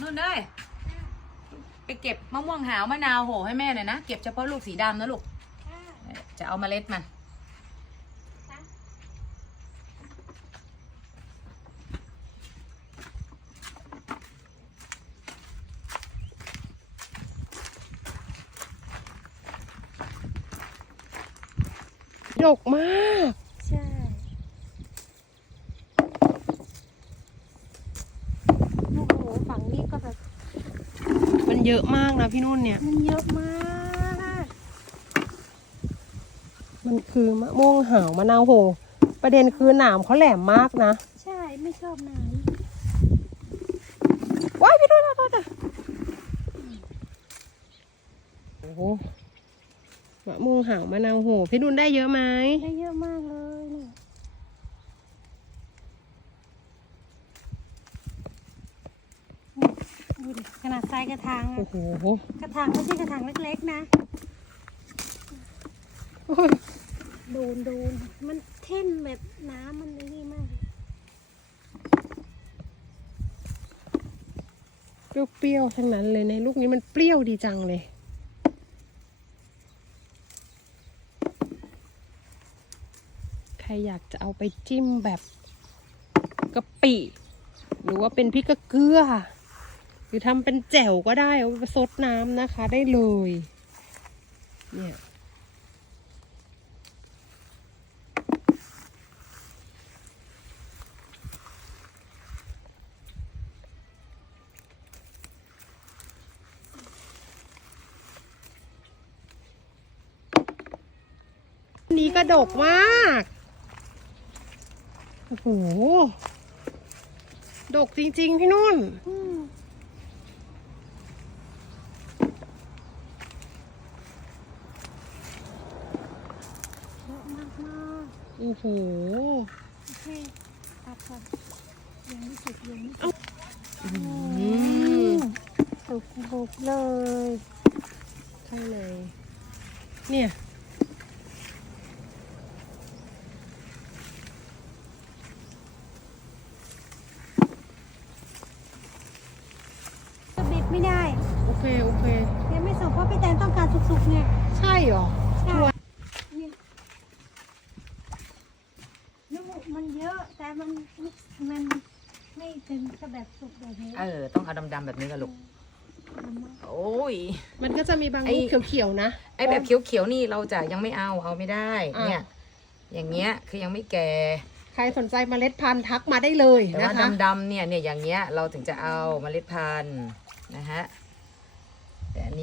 นู่นเลยไปเก็บมะม่วงหาวมะนาวโหให้แม่หน่อยนะ เก็บเฉพาะลูกสีดำนะลูก จะเอาเมล็ดมัน ดกมาก ใช่โอ้โหฝั่งนี้ก็แบบ มัน เยอะมากนะพี่นุ่นเนี่ย มันเยอะมาก มันคือมะม่วงหาวมะนาวโห ประเด็นคือหนามเขาแหลมมากนะ ใช่ ไม่ชอบน้ว้ายพี่นุ่นเอาตัวจ้ะโอ้โหมะม่วงหาวมะนาวโห พี่นุ่นได้เยอะไหมำได้เยอะมากเลยเนี่ย ดูดิขนาดไซส์กระถางอะโอ้โหกระถางไม่ใช่กระถางเล็กๆนะโอ้ยโดนโดนมันเท่นแบบน้ำมันไอ้นี่มากเลยเปรี้ยวๆทั้งนั้นเลยในลูกนี้มันเปรี้ยวดีจังเลยใครอยากจะเอาไปจิ้มแบบกะปิ หรือว่าเป็นพริกกะเกลือห รือทำเป็นแจ่วก็ได้เอาไปซดน้ำนะคะได้เลย เนี่ยนี้ก็ดกมาก โอ้โห ดกจริง ๆ พี่นุ่น อืมเยอะมากมาก โอ้โหๆโอเคตัดก่อนยังไม่สุดยังไม่สุดอืมสุกบุกเลยข้างในเนี่ยก็บิดไม่ได้ โอเค โอเคยังไม่สุกเพราะพี่แตนต้องการสุกๆไงใช่เหรอ ใช่เนี่ยลูก มันเยอะแต่มันมันไม่ถึงกับแบบสุกแบบนี้เออ ต้องเอาดำๆแบบนี้ละลูก โอ้ย มันก็จะมีบางไอ้ ลูกเขียวๆนะ ไอ้แบบเขียวๆนี่เราจะยังไม่เอาเอาไม่ได้ อะ เนี่ย อย่างเงี้ยคือยังไม่แก่ใครสนใจเมล็ดพันธุ์ทักมาได้เลยแต่นะว่าคะดำๆเนี่ยเนี่ยอย่างเงี้ยเราถึงจะเอาเมล็ดพันธุ์นะฮะแต่อันนี้